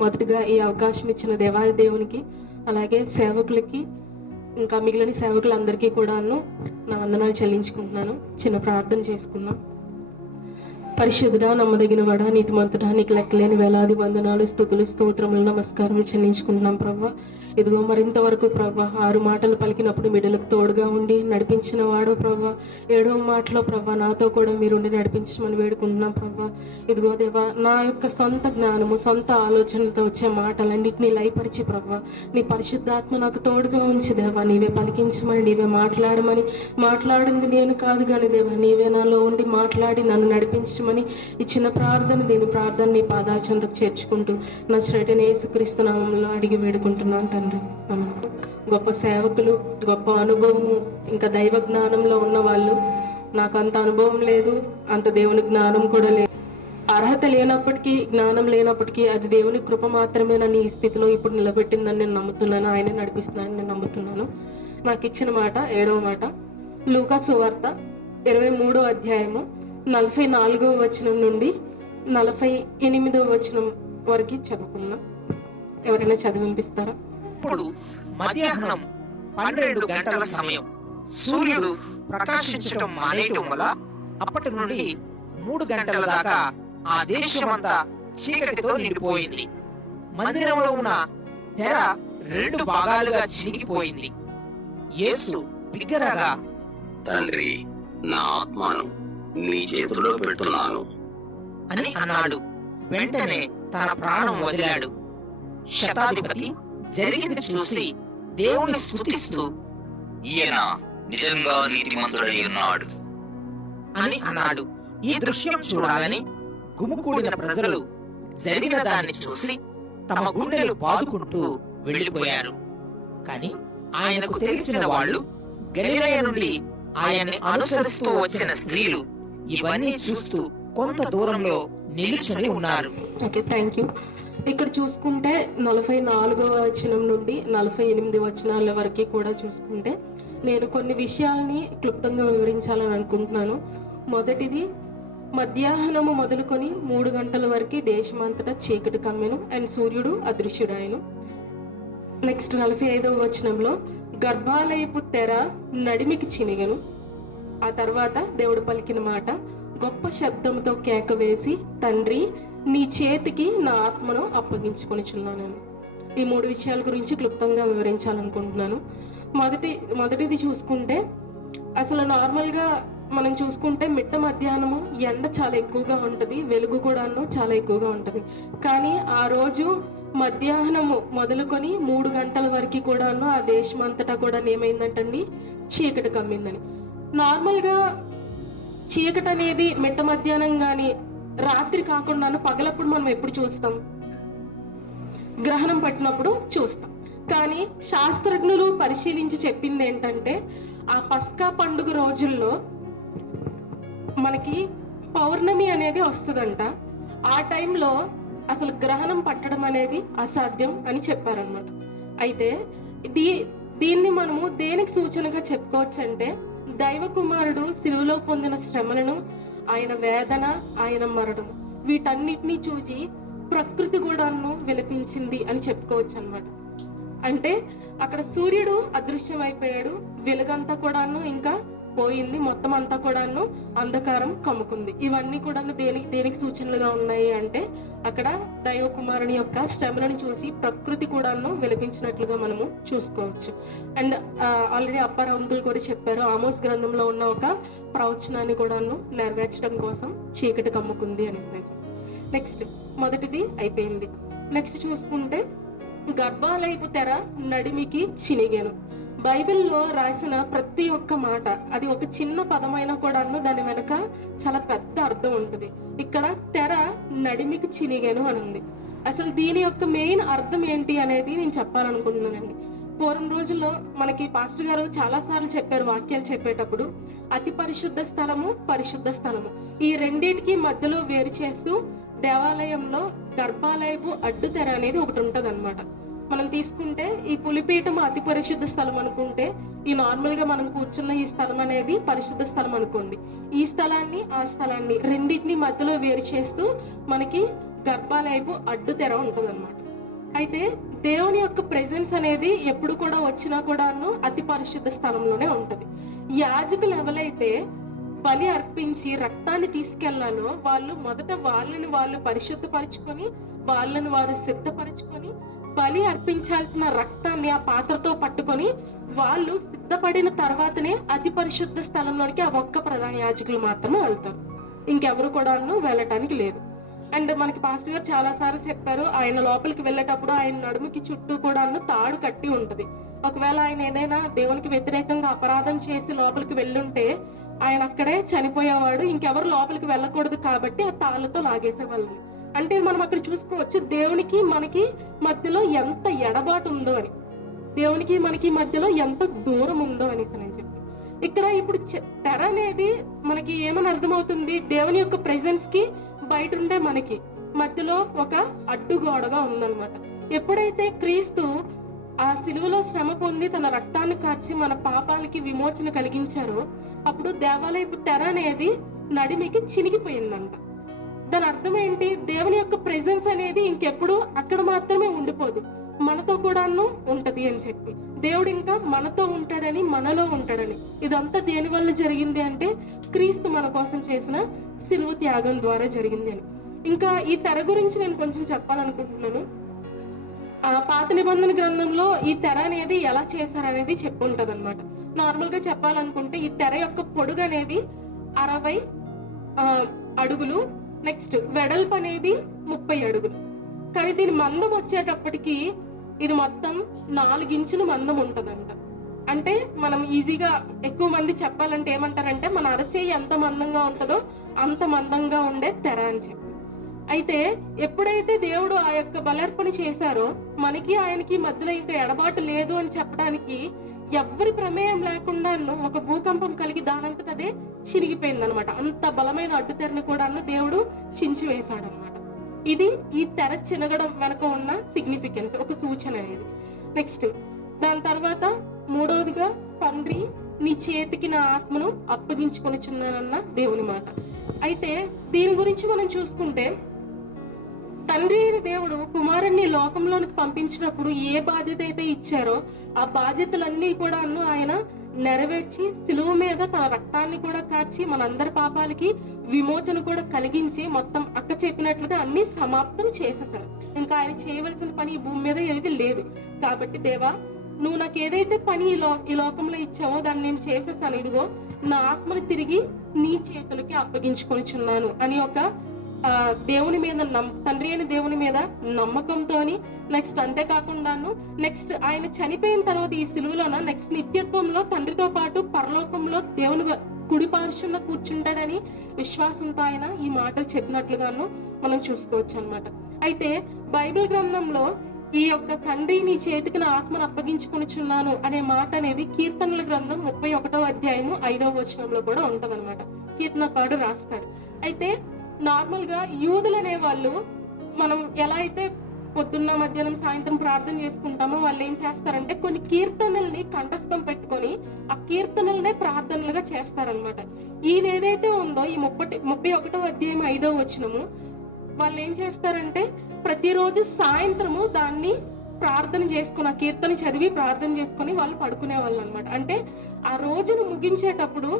మొదటిగా ఈ అవకాశం ఇచ్చిన దేవాది దేవునికి, అలాగే సేవకులకి, ఇంకా మిగిలిన సేవకులందరికీ కూడాను నా వందనాలు చెల్లించుకుంటున్నాను. చిన్న ప్రార్థన చేసుకున్నాం. పరిశుద్ధుడా, నమ్మదగిన వాడా, నీతిమంతుడా, నీకు లెక్కలేని వేలాది వందనాలు, స్తుతులు, స్తోత్రములు, నమస్కారములు చెల్లించుకుంటున్నాం ప్రభా. ఇదిగో మరింతవరకు ప్రభా 6 మాటలు పలికినప్పుడు బిడ్డలకు తోడుగా ఉండి నడిపించిన వాడు ప్రభా. 7వ మాటలో ప్రభా నాతో కూడా మీరుండి నడిపించమని వేడుకుంటున్నాం ప్రభా. ఇదిగో దేవా, నా యొక్క సొంత జ్ఞానము, సొంత ఆలోచనలతో వచ్చే మాటలన్నింటినీ లయపరిచి ప్రభా నీ పరిశుద్ధాత్మ నాకు తోడుగా ఉంచి దేవా, నీవే పలికించమని, నీవే మాట్లాడింది నేను కాదు కానీ దేవా, నీవే నాలో ఉండి మాట్లాడి నన్ను నడిపించమని ఈ చిన్న ప్రార్థన, దీని ప్రార్థన నీ పాదాల చెంతకు చేర్చుకుంటూ నజరేయుడైన యేసుక్రీస్తు నామములో అడిగి వేడుకుంటున్నాను తండ్రి. గొప్ప సేవకులు, గొప్ప అనుభవము, ఇంకా దైవ జ్ఞానంలో ఉన్న వాళ్ళు. నాకు అంత అనుభవం లేదు, అంత దేవుని జ్ఞానం కూడా లేదు. అర్హత లేనప్పటికీ, జ్ఞానం లేనప్పటికీ అది దేవుని కృప మాత్రమే నన్ను ఈ స్థితిలో ఇప్పుడు నిలబెట్టిందని నేను నమ్ముతున్నాను. ఆయనే నడిపిస్తున్నానని నేను నమ్ముతున్నాను. నాకు ఇచ్చిన మాట 7వ మాట లూకా సువార్త 23వ అధ్యాయము 44వ వచనం నుండి 48వ వచనం వరకు చదువుకున్నాం. ఎవరైనా చదివినిపిస్తారా? ఇప్పుడు మధ్యాహ్నం 12 గంటల సమయం. సూర్యుడు ప్రకాశించటం మానేయటం వల్ల అప్పటి నుండి 3 గంటల దాకా ఆ దేశమంతా చీకటితో నిండిపోయింది. మందిరంలో ఉన్న తెర 2 భాగాలుగా చినిగిపోయింది. యేసు బిగ్గరగా, తండ్రి, నా ఆత్మను నీ చేతిలో పెడుతున్నాను అని అన్నాడు. వెంటనే తన ప్రాణం వదిలాడు. శతాధిపతి జరిగింది చూసి దేవుని స్తుతిస్తూ, ఈయన నిజంగా నీతిమంతుడై ఉన్నాడు అని అన్నాడు. ఈ దృశ్యం చూడాలని గుమికూడిన ప్రజలు జరిగిన దాన్ని చూసి తమ గుండెలు బాదుకుంటూ వెళ్లిపోయారు. కాని ఆయనకు తెలిసిన వాళ్ళు, గలిలయ నుండి ఆయన్ని అనుసరిస్తూ వచ్చిన స్త్రీలు ఇవన్నీ చూస్తూ కొంత దూరంలో నిలుచుని ఉన్నారు. Okay, thank you. ఇక్కడ చూసుకుంటే 44వ వచనం నుండి 48 వచనాల వరకు కూడా చూసుకుంటే నేను కొన్ని విషయాల్ని క్లుప్తంగా వివరించాలని అనుకుంటున్నాను. మొదటిది, మధ్యాహ్నము మొదలుకొని 3 గంటల వరకు దేశమంతటా చీకటి కమ్మెను అండ్ సూర్యుడు అదృశ్యుడాయను. నెక్స్ట్ 45వ వచనంలో గర్భాలయపు తెర నడిమికి చినిగెను. ఆ తర్వాత దేవుడు పలికిన మాట, గొప్ప శబ్దంతో కేక వేసి, తండ్రి, నీ చేతికి నా ఆత్మను అప్పగించుకొనిచున్నాను. ఈ 3 విషయాల గురించి క్లుప్తంగా వివరించాలనుకుంటున్నాను. మొదటిది చూసుకుంటే, అసలు నార్మల్గా మనం చూసుకుంటే మిట్ట మధ్యాహ్నము ఎండ చాలా ఎక్కువగా ఉంటుంది, వెలుగు కూడాను చాలా ఎక్కువగా ఉంటుంది. కానీ ఆ రోజు మధ్యాహ్నము మొదలుకొని 3 గంటల వరకు కూడాను ఆ దేశం అంతటా కూడా ఏమైందంటండి, చీకటి కమ్మిందని. నార్మల్గా చీకటి అనేది మిట్ట మధ్యాహ్నం కానీ రాత్రి కాకుండా పగలప్పుడు మనం ఎప్పుడు చూస్తాం? గ్రహణం పట్టినప్పుడు చూస్తాం. కానీ శాస్త్రజ్ఞులు పరిశీలించి చెప్పింది ఏంటంటే, ఆ పస్కా పండుగ రోజుల్లో మనకి పౌర్ణమి అనేది వస్తుందంట. ఆ టైంలో అసలు గ్రహణం పట్టడం అనేది అసాధ్యం అని చెప్పారనమాట. అయితే దీన్ని మనము దేనికి సూచనగా చెప్పుకోవచ్చు అంటే, దైవ కుమారుడు సిలువలో పొందిన శ్రమలను, ఆయన వేదన, ఆయన మరణం, వీటన్నిటినీ చూసి ప్రకృతి కూడాను విలపించింది అని చెప్పుకోవచ్చు అనమాట. అంటే అక్కడ సూర్యుడు అదృశ్యం అయిపోయాడు, వెలుగంతా కూడాను ఇంకా పోయింది, మొత్తం అంతా కూడాను అంధకారం కమ్ముకుంది. ఇవన్నీ కూడాను దేనికి సూచనలుగా ఉన్నాయి అంటే, అక్కడ దైవ కుమారుని యొక్క శ్రమలను చూసి ప్రకృతి కూడాను విలపించినట్లుగా మనము చూసుకోవచ్చు. అండ్ ఆల్రెడీ అప్పారావులు కూడా చెప్పారు, ఆమోస్ గ్రంథంలో ఉన్న ఒక ప్రవచనాన్ని కూడాను నెరవేర్చడం కోసం చీకటి కమ్ముకుంది అని. నెక్స్ట్ మొదటిది అయిపోయింది. నెక్స్ట్ చూసుకుంటే గర్భాలయపు తెర నడిమికి చినిగెను. బైబిల్లో రాసిన ప్రతి ఒక్క మాట, అది ఒక చిన్న పదమైనా కూడాను దాని వెనక చాలా పెద్ద అర్థం ఉంటుంది. ఇక్కడ తెర నడిమికి చినిగెను అని ఉంది. అసలు దీని యొక్క మెయిన్ అర్థం ఏంటి అనేది నేను చెప్పాలనుకుంటున్నానండి. పూర్వం రోజుల్లో మనకి పాస్టర్ గారు చాలా సార్లు చెప్పారు వాక్యాలు చెప్పేటప్పుడు, అతి పరిశుద్ధ స్థలము, పరిశుద్ధ స్థలము, ఈ రెండింటికి మధ్యలో వేరు చేస్తూ దేవాలయంలో గర్భాలయపు అడ్డు తెర అనేది ఒకటి ఉంటది అనమాట. మనం తీసుకుంటే ఈ పులిపీఠం అతి పరిశుద్ధ స్థలం అనుకుంటే, ఈ నార్మల్ గా మనం కూర్చున్న ఈ స్థలం అనేది పరిశుద్ధ స్థలం అనుకోండి. ఈ స్థలాన్ని, ఆ స్థలాన్ని రెండింటిని మధ్యలో వేరు చేస్తూ మనకి గర్భాలయపు అడ్డు తెర ఉంటుంది అనమాట. అయితే దేవుని యొక్క ప్రెజెన్స్ అనేది ఎప్పుడు కూడా వచ్చినా కూడాను అతి పరిశుద్ధ స్థలంలోనే ఉంటది. యాజకులు ఎవరైతే బలి అర్పించి రక్తాన్ని తీసుకెళ్లాలో వాళ్ళు మొదట వాళ్ళని వాళ్ళు పరిశుద్ధపరచుకొని వాళ్ళని వారు సిద్ధపరచుకొని బలి అర్పించాల్సిన రక్తాన్ని ఆ పాత్రతో పట్టుకొని వాళ్ళు సిద్ధపడిన తర్వాతనే అతి పరిశుద్ధ స్థలంలోనికి ఆ ఒక్క ప్రధాన యాజకులు మాత్రమే వెళ్తారు. ఇంకెవరు కూడాను వెళ్ళటానికి లేదు. అండ్ మనకి పాస్టర్ గారు చాలా సార్లు చెప్పారు, ఆయన లోపలికి వెళ్ళేటప్పుడు ఆయన నడుముకి చుట్టూ కూడా తాడు కట్టి ఉంటది. ఒకవేళ ఆయన ఏదైనా దేవునికి వ్యతిరేకంగా అపరాధం చేసి లోపలికి వెళ్ళుంటే ఆయన అక్కడే చనిపోయేవాడు. ఇంకెవరు లోపలికి వెళ్ళకూడదు కాబట్టి ఆ తాళ్ళతో లాగేసేవాళ్ళు. అంటే మనం అక్కడ చూసుకోవచ్చు దేవునికి మనకి మధ్యలో ఎంత ఎడబాటు ఉందో అని, దేవునికి మనకి మధ్యలో ఎంత దూరం ఉందో అనేసి నేను చెప్పి ఇక్కడ ఇప్పుడు తెర అనేది మనకి ఏమని అర్థమవుతుంది, దేవుని యొక్క ప్రెజెన్స్ కి బయట ఉండే మనకి మధ్యలో ఒక అడ్డుగోడగా ఉందన్నమాట. ఎప్పుడైతే క్రీస్తు ఆ సిలువలో శ్రమ పొంది తన రక్తాన్ని కార్చి మన పాపాలకి విమోచన కలిగించారో అప్పుడు దేవాలయపు తెర అనేది నడిమికి చినిగిపోయిందంట. దాని అర్థం ఏంటి, దేవుని యొక్క ప్రెజెన్స్ అనేది ఇంకెప్పుడు అక్కడ మాత్రమే ఉండిపోదు, మనతో కూడాను ఉంటది అని చెప్పి. దేవుడు ఇంకా మనతో ఉంటాడని, మనలో ఉంటాడని. ఇదంతా దేని వల్ల జరిగింది అంటే క్రీస్తు మన కోసం చేసిన సిలువ త్యాగం ద్వారా జరిగింది అని. ఇంకా ఈ తెర గురించి నేను కొంచెం చెప్పాలనుకుంటున్నాను. పాత నిబంధన గ్రంథంలో ఈ తెర అనేది ఎలా చేశారనేది చెప్పుంటది అనమాట. నార్మల్ గా చెప్పాలనుకుంటే ఈ తెర యొక్క పొడుగు అనేది 60 అడుగులు, నెక్స్ట్ వెడల్పు అనేది 30 అడుగులు. కానీ దీని మందం వచ్చేటప్పటికి ఇది మొత్తం 4 ఇంచుల మందం ఉంటదంట. అంటే మనం ఈజీగా ఎక్కువ మంది చెప్పాలంటే ఏమంటారంటే మన అరచేయి ఎంత మందంగా ఉంటుందో అంత మందంగా ఉండే తెర అని చెప్పి. అయితే ఎప్పుడైతే దేవుడు ఆ యొక్క బలర్పణ చేశారో మనకి ఆయనకి మధ్యలో ఇంకా ఎడబాటు లేదు అని చెప్పడానికి ఎవరి ప్రమేయం లేకుండా ఒక భూకంపం కలిగి దానంతట అదే చినిగిపోయింది అనమాట. అంత బలమైన అడ్డుతెరని కూడా దేవుడు చించి వేశాడు అనమాట. ఇది ఈ తెర చినగడం వెనక ఉన్న సిగ్నిఫికెన్స్, ఒక సూచన అనేది. నెక్స్ట్ దాని తర్వాత మూడవదిగా తండ్రి నీ చేతికి నా ఆత్మను అప్పగించుకొనిచున్నానన్న దేవుని మాట. అయితే దీని గురించి మనం చూసుకుంటే తండ్రి అయిన దేవుడు కుమారుణ్ణి లోకంలోనికి పంపించినప్పుడు ఏ బాధ్యత అయితే ఇచ్చారో ఆ బాధ్యతలన్నీ కూడా ఆయన నెరవేర్చి సిలువ మీద తన రక్తాన్ని కూడా కార్చి మనందరి పాపాలకి విమోచన కూడా కలిగించి మొత్తం అక్క చెప్పినట్లుగా అన్ని సమాప్తం చేసేసారు. ఇంకా ఆయన చేయవలసిన పని ఈ భూమి మీద ఏది లేదు. కాబట్టి దేవా నువ్వు నాకు ఏదైతే పని ఈ లోకంలో ఇచ్చావో దాన్ని నేను చేసేసాను, ఇదిగో నా ఆత్మను తిరిగి నీ చేతులకి అప్పగించుకొనిచున్నాను అని ఒక దేవుని మీద తండ్రి అయిన దేవుని మీద నమ్మకంతో, నెక్స్ట్ అంతేకాకుండాను నెక్స్ట్ ఆయన చనిపోయిన తర్వాత ఈ సిలువలోన నెక్స్ట్ నిత్యత్వంలో తండ్రితో పాటు పరలోకంలో దేవుని కుడి పార్శ్వంలో కూర్చుంటాడని విశ్వాసంతో ఆయన ఈ మాటలు చెప్పినట్లుగాను మనం చూసుకోవచ్చు అన్నమాట. అయితే బైబిల్ గ్రంథంలో ఈ యొక్క తండ్రి నీ చేతికి నా ఆత్మను అప్పగించుకొనిచున్నాను అనే మాట అనేది కీర్తనల గ్రంథం 31వ అధ్యాయము 5వ వచనంలో కూడా ఉంటదన్నమాట. కీర్తనకారుడు రాస్తాడు. అయితే నార్మల్ గా యూదులు అనే వాళ్ళు మనం ఎలా అయితే పొద్దున్న మధ్యాహ్నం సాయంత్రం ప్రార్థన చేసుకుంటామో వాళ్ళు ఏం చేస్తారంటే కొన్ని కీర్తనల్ని కంఠస్థం పెట్టుకొని ఆ కీర్తనలనే ప్రార్థనలుగా చేస్తారనమాట. ఇది ఏదైతే ఉందో ఈ 31వ అధ్యాయం 5వ వచనము వాళ్ళు ఏం చేస్తారంటే ప్రతిరోజు సాయంత్రము దాన్ని ప్రార్థన చేసుకుని ఆ కీర్తన చదివి ప్రార్థన చేసుకుని వాళ్ళు పడుకునే వాళ్ళు అనమాట. అంటే ఆ రోజును ముగించేటప్పుడు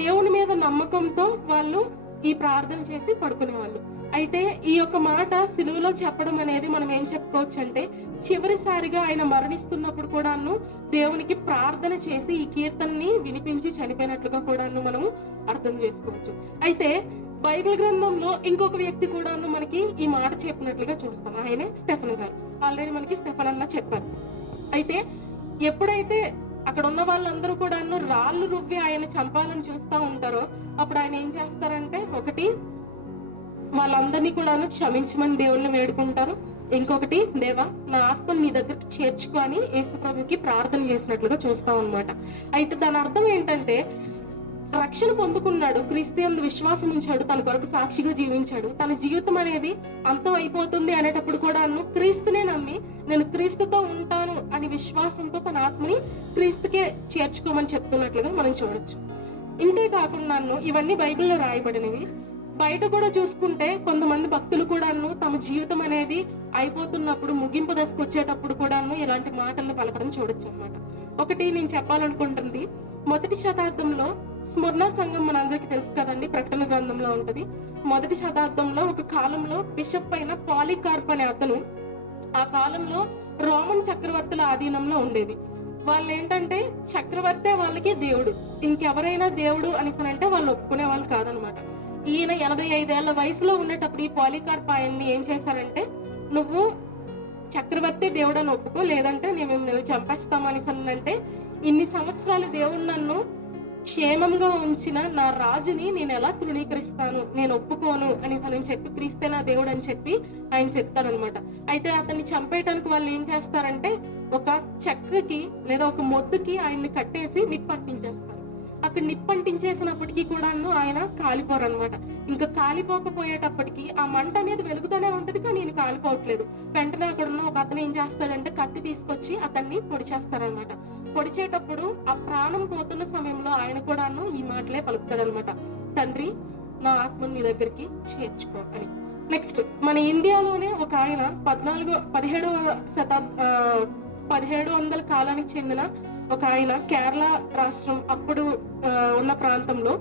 దేవుని మీద నమ్మకంతో వాళ్ళు ఈ ప్రార్థన చేసి పడుకునేవాళ్ళు. అయితే ఈ యొక్క మాట సిలువలో చెప్పడం అనేది మనం ఏం చెప్పుకోవచ్చు అంటే చివరిసారిగా ఆయన మరణిస్తున్నప్పుడు కూడాను దేవునికి ప్రార్థన చేసి ఈ కీర్తనని వినిపించి చనిపోయినట్లుగా కూడాను మనము అర్థం చేసుకోవచ్చు. అయితే బైబిల్ గ్రంథంలో ఇంకొక వ్యక్తి కూడాను మనకి ఈ మాట చెప్పినట్లుగా చూస్తాం. ఆయనే స్టెఫెన్ గారు. ఆల్రెడీ మనకి స్టెఫెన్ అన్న చెప్పారు. అయితే ఎప్పుడైతే అక్కడ ఉన్న వాళ్ళందరూ కూడాను రాళ్ళు రువ్వి ఆయన చంపాలని చూస్తూ ఉంటారో అప్పుడు ఆయన ఏం చేస్తారంటే ఒకటి వాళ్ళందరినీ కూడాను క్షమించమని దేవుణ్ణి వేడుకుంటారు. ఇంకొకటి దేవా నా ఆత్మని నీ దగ్గరికి చేర్చుకో అని యేసు ప్రభుకి ప్రార్థన చేసినట్లుగా చూస్తాం అన్నమాట. అయితే దాని అర్థం ఏంటంటే రక్షణ పొందుకున్నాడు, క్రీస్తు యందు విశ్వాసం ఉంచాడు, తన కొరకు సాక్షిగా జీవించాడు. తన జీవితం అనేది అంతం అయిపోతుంది అనేటప్పుడు కూడా క్రీస్తునే నమ్మి నేను క్రీస్తుతో ఉంటాను అని విశ్వాసంతో తన ఆత్మని క్రీస్తుకే చేర్చుకోమని చెప్తున్నట్లుగా మనం చూడొచ్చు. ఇంతే కాకుండా ఇవన్నీ బైబిల్లో రాయబడినవి. బయట కూడా చూసుకుంటే కొంతమంది భక్తులు కూడాను తమ జీవితం అనేది అయిపోతున్నప్పుడు, ముగింపు దశకు వచ్చేటప్పుడు కూడాను ఇలాంటి మాటలను పలకడం చూడొచ్చు అన్నమాట. ఒకటి నేను చెప్పాలనుకుంటుంది, మొదటి శతాబ్దంలో స్మరణ సంఘం మనందరికీ తెలుసు కదండి, ప్రకటన గ్రంథంలో ఉంటది. మొదటి శతాబ్దంలో ఒక కాలంలో బిషప్ అయిన పాలికార్ప్ అనే అతను, ఆ కాలంలో రోమన్ చక్రవర్తుల ఆధీనంలో ఉండేది. వాళ్ళు ఏంటంటే చక్రవర్తే వాళ్ళకి దేవుడు, ఇంకెవరైనా దేవుడు అనేసనంటే వాళ్ళు ఒప్పుకునే వాళ్ళు కాదనమాట. ఈయన 85 ఏళ్ల వయసులో ఉండేటప్పుడు ఈ పాలికార్ప్ ఆయన్ని ఏం చేశారంటే, నువ్వు చక్రవర్తి దేవుడు అని ఒప్పుకో, లేదంటే నేను చంపేస్తామని అంటే, ఇన్ని సంవత్సరాలు దేవుడు నన్ను క్షేమంగా ఉంచిన నా రాజుని నేను ఎలా తృణీకరిస్తాను, నేను ఒప్పుకోను అని చెప్పి, క్రీస్తే నా దేవుడు అని చెప్పి ఆయన చెప్తారనమాట. అయితే అతన్ని చంపేయటానికి వాళ్ళు ఏం చేస్తారంటే, ఒక చెక్కకి లేదా ఒక మొద్దుకి ఆయన్ని కట్టేసి నిప్పంటించేస్తారు. అక్కడ నిప్పంటించేసినప్పటికీ కూడాను ఆయన కాలిపోరనమాట. ఇంకా కాలిపోకపోయేటప్పటికి ఆ మంట అనేది వెలుగుతూనే ఉంటది, కానీ ఈయన కాలిపోవట్లేదు. వెంటనే అక్కడ ఉన్న ఒక అతను ఏం చేస్తాడంటే కత్తి తీసుకొచ్చి అతన్ని పొడిచేస్తారనమాట. పొడిచేటప్పుడు ఆ ప్రాణం పోతున్న సమయంలో ఆయన కూడాను ఈ మాటలే పలుకుతాడనమాట, తండ్రి నా ఆత్మను నీ దగ్గరికి చేర్చుకో అని. నెక్స్ట్ మన ఇండియాలోనే ఒక ఆయన 1700 కాలానికి చెందిన ఒక ఆయన, కేరళ రాష్ట్రం అప్పుడు ఉన్న ప్రాంతంలో,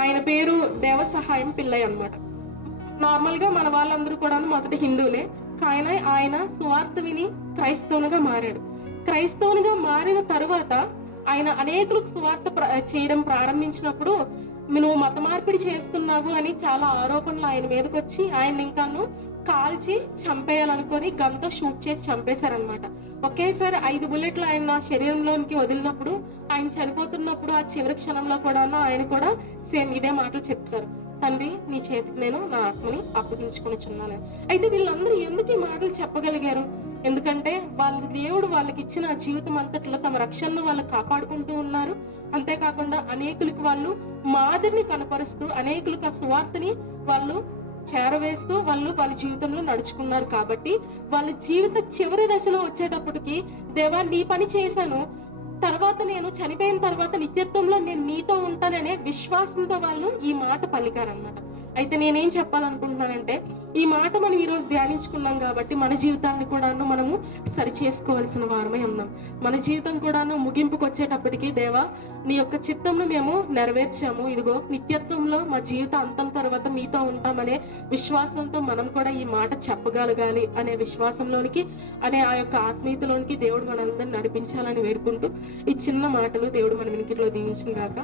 ఆయన పేరు దేవసహాయం పిల్లయ్య అన్నమాట. నార్మల్ గా మన వాళ్ళందరూ కూడా మొదటి హిందువులే, కానీ ఆయన సువార్త విని క్రైస్తవునిగా మారాడు. క్రైస్తవునిగా మారిన తరువాత ఆయన అనేకులకు సువార్త చేయడం ప్రారంభించినప్పుడు, నువ్వు మత మార్పిడి చేస్తున్నావు అని చాలా ఆరోపణలు ఆయన మీదకి వచ్చి ఆయన ఇంకాను కాల్చి చంపేయాలనుకొని గన్తో షూట్ చేసి చంపేశారనమాట. ఒకేసారి 5 బుల్లెట్లు ఆయన శరీరంలోనికి వదిలినప్పుడు, ఆయన చనిపోతున్నప్పుడు ఆ చివరి క్షణంలో కూడా ఆయన కూడా సేమ్ ఇదే మాటలు చెప్తారు, తండ్రి నీ చేతికి నేను నా ఆత్మని అప్పగించుకొనిచున్నాను. అయితే వీళ్ళందరూ ఎందుకు ఈ మాటలు చెప్పగలిగారు? ఎందుకంటే వాళ్ళ దేవుడు వాళ్ళకి ఇచ్చిన జీవితం అంతట్లో తమ రక్షణను వాళ్ళు కాపాడుకుంటూ ఉన్నారు. అంతేకాకుండా అనేకులకు వాళ్ళు మాదిరిని కనపరుస్తూ, అనేకులకు ఆ సువార్తని వాళ్ళు చేరవేస్తూ వాళ్ళ జీవితంలో నడుచుకున్నారు. కాబట్టి వాళ్ళ జీవిత చివరి దశలో వచ్చేటప్పటికి, దేవా నీ పని చేశాను, తర్వాత నేను చనిపోయిన తర్వాత నిత్యత్వంలో నేను నీతో ఉంటాననే విశ్వాసంతో వాళ్ళు ఈ మాట పలికారనమాట. అయితే నేనేం చెప్పాలనుకుంటున్నానంటే, ఈ మాట మనం ఈ రోజు ధ్యానించుకున్నాం కాబట్టి మన జీవితాన్ని కూడాను మనము సరి చేసుకోవాల్సిన వారమే ఉన్నాం. మన జీవితం కూడాను ముగింపుకు వచ్చేటప్పటికి, దేవా నీ యొక్క చిత్తంను మేము నెరవేర్చాము, ఇదిగో నిత్యత్వంలో మా జీవిత అంతం తర్వాత మీతో ఉంటామనే విశ్వాసంతో మనం కూడా ఈ మాట చెప్పగలగాలి అనే విశ్వాసంలోనికి, అనే ఆ యొక్క ఆత్మీయతలోనికి దేవుడు మనందరిని నడిపించాలని వేడుకుంటూ ఈ చిన్న మాటలు దేవుడు మన వినికిడిలో దీవించును గాక.